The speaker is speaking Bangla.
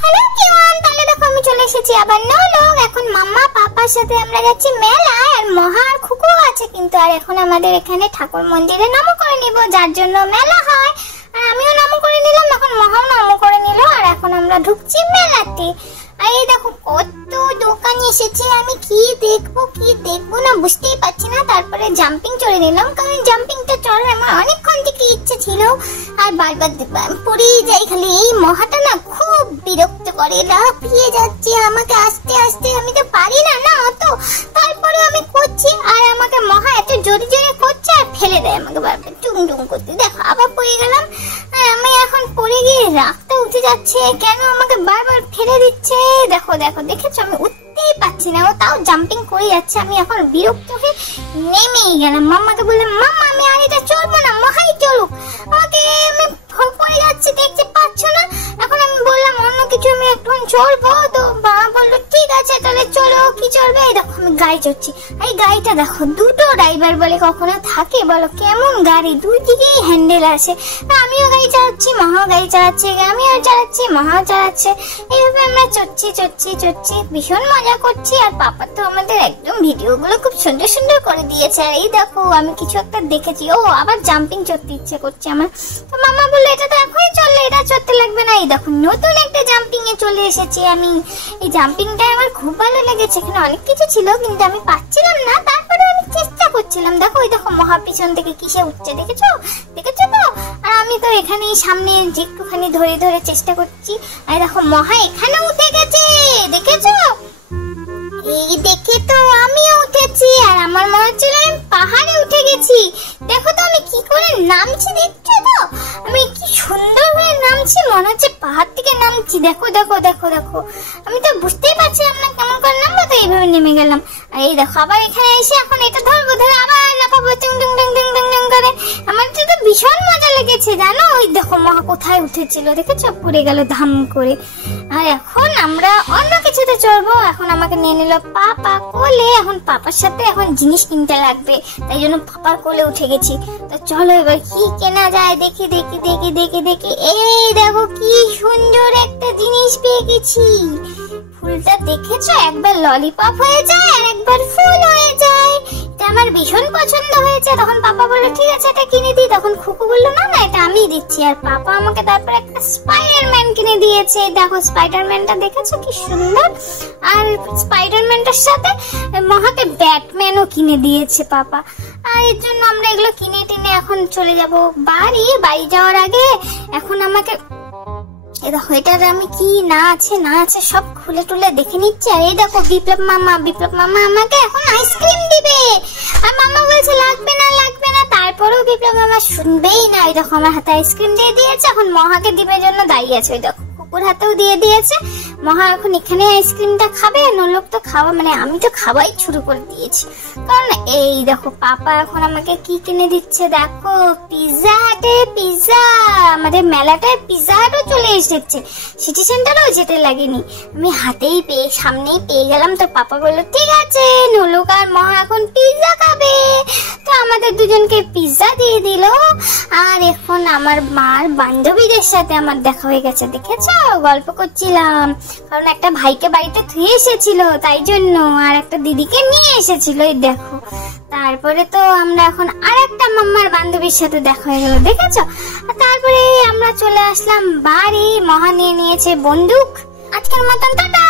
হ্যালো কিওয়ান, তাহলে দেখো আমি চলে এসেছি আবার নলক। এখন মাম্মা পাপার সাথে আমরা যাচ্ছি মেলায়, আর মহা আর খুকু আছে কিন্তু। আর এখন আমাদের এখানে ঠাকুর মন্দিরে নম করে নিব, যার জন্য মেলা হয়। আর আমিও নম করে নিলাম, এখন মহাও নম করে নিল। আর এখন আমরা ঢুকছি মেলাতে। আর এই দেখো কত দোকান এসেছে, আমি কি দেখবো না বুঝতেই পারছি না। তারপরে জাম্পিং চড়ে নিলাম, কারণ জাম্পিংটা চড়ার আমার অনেকক্ষণ থেকে ইচ্ছে ছিল। আর বারবার পড়েই যাই খালি। এই মহাটা না খুব বিরক্ত করে, লাফিয়ে যাচ্ছে আমাকে আস্তে আস্তে, আমি তো পারি না অত। তারপরে আমি করছি, আর আমাকে মহা এত জোরে জোরে করছে আর ফেলে দেয় আমাকে বারবার টুং টুং করতে। দেখো আবার পড়ে গেলাম। আমি এখন পড়ে গিয়ে রাগটা উঠে যাচ্ছে, কেন আমাকে বারবার ফেলে দিচ্ছে। দেখো দেখেছো, আমি উঠতেই পারছি না, ও তাও জাম্পিং করে যাচ্ছে। আমি এখন বিরক্ত হয়ে নেমেই গেলাম। মাম্মাকে বললাম, মাম্মা আমি আর এটা চলবো না, মহাই চলুক। আমাকে আমি পড়ে যাচ্ছে, দেখতে পাচ্ছ না। এখন আমি বললাম অন্য কিছু আমি একটু চলবো, তো বাবা বললো ঠিক আছে তাহলে চলো। কি চলবে? এই দেখো আমি গাড়ি চড়ছি। এই গাড়িটা দেখো, দুটো ড্রাইভার বলে কখনো থাকে বলো? কেমন গাড়ি, দুই দিকেই হ্যান্ডেল আছে। আমিও গাড়ি চালাচ্ছি, মহাও গাড়ি চালাচ্ছে, আমিও চালাচ্ছি, মহাও চালাচ্ছে। এইভাবে আমরা চড়ছি, ভীষণ মজা করছি। আর পাপা তো আমাদের একদম ভিডিওগুলো খুব সুন্দর সুন্দর করে দিয়েছে। আর এই দেখো আমি কিছু একটা দেখেছি, ও আবার জাম্পিং চড়তে ইচ্ছে করছে আমার। তো মামা বললো এটা তো এখনই চললে, এটা চড়তে লাগবে না। এই দেখো নতুন একটা জাম্পিং এ চলে এসেছি আমি। এই জাম্পিংটা আমার খুব ভালো লেগেছে, এখানে অনেক কিছু ছিল কিন্তু আমি পাচ্ছিলাম না। তারপরে আমি চেষ্টা করছিলাম। দেখো ওই দেখো মহা পিছন থেকে কিসে উঠছে, দেখেছো তো? আর আমি তো এখানে সামনে একটুখানি ধরে চেষ্টা করছি। আর দেখো মহা এখানে উঠে গেছে, দেখেছো? এই দেখে তো আমিও উঠেছি, আর আমার মনে হচ্ছিল আমি পাহাড়ে উঠে গেছি। দেখো তো আমি কি করে নামছি, দেখছো তো? আমি কি সুন্দর করে নামছি, মনে হচ্ছে পাহাড় থেকে নামছি। দেখো আমি তো বুঝতেই পারছিলাম না কেমন করে নামবো, তো এইভাবে নেমে গেলাম। আর এই দেখো আবার এখানে এসে এখন এটা ধরবো, ধরে আবার লাফাবো টুং টুং টুং টুং টুং টুং করে। আমার তো ভীষণ মজা লেগেছে জানো। ওই দেখো মহা কোথায় উঠেছিল, দেখেছো? পড়ে গেল ধাম করে। আর এখন আমরা অন্য কিছুতে চড়বো। এখন আমাকে নিয়ে নিল পাপা কোলে। এখন পাপার সাথে এখন জিনিস কিনতে লাগবে, তাই জন্য পাপার কোলে উঠে গেছি। তো চলো এবার কি কেনা যায় দেখি। এই দেখো কি সুন্দর একটা জিনিস পেয়ে গেছি। ফুলটা দেখেছো, একবার ললিপপ হয়ে যায় আর একবার ফুল হয়ে যায়। এটা আমার ভীষণ পছন্দ হয়েছে। তখন পাপা বললো ঠিক আছে এটা কিনে দিই। তখন খুকু বললো না এটা আমি দিচ্ছি। আর পাপা আমাকে তারপর একটা স্পাইডারম্যান কিনে দিয়েছে। দেখো স্পাইডারম্যানটা দেখেছো কি সুন্দর। আর স্পাইডারম্যানটার সাথে মহাকে ব্যাটম্যানও কিনে দিয়েছে পাপা। আর এর জন্য আমরা এগুলো কিনে টিনে এখন চলে যাব বাড়ি যাওয়ার আগে এখন আমাকে দেখো এটার আমি কি না আছে সব খুলে টুলে দেখে নিচ্ছি। আর এই দেখো বিপ্লব মামা আমাকে এখন আইসক্রিম দিবে। আর মামা বলছে লাগবে না। তারপরেও বিপ্লব মামা শুনবেই না। ওই দেখো আমার হাতে আইসক্রিম দিয়ে দিয়েছে, এখন মহাকে দিবে জন্য দাঁড়িয়ে আছে। ওই দেখো কুকুর হাতেও দিয়ে দিয়েছে। মহা এখন এখানে আইসক্রিমটা খাবে, নলোক তো খাওয়া মানে আমি তো খাওয়াই শুরু করে দিয়েছি। কারণ এই দেখো পাপা এখন আমাকে কি কিনে দিচ্ছে, দেখো পিৎজা। আমাদের মেলাটায় পিৎজা হাটও চলে এসেছে, সিটি সেন্টারও যেতে লাগেনি, আমি হাতেই সামনেই পেয়ে গেলাম। তো পাপা বললো ঠিক আছে নলোক আর মহা এখন পিৎজা খাবে। তো আমাদের দুজনকে পিৎজা দিয়ে দিল। আর এখন আমার মার বান্ধবীদের সাথে আমার দেখা হয়ে গেছে, দেখেছো? গল্প করছিলাম, কারণ একটা ভাইকে বাড়িতে থুয়ে এসেছিল তাই জন্য, আর একটা দিদিকে নিয়ে এসেছিল। এই দেখো তারপরে তো আমরা এখন আরেকটা মাম্মার বান্ধবীর সাথে দেখা হয়ে গেল, দেখেছো? তারপরে আমরা চলে আসলাম বাড়ি। মহা নিয়ে নিয়েছে বন্দুক। আজকের মতন টাটা।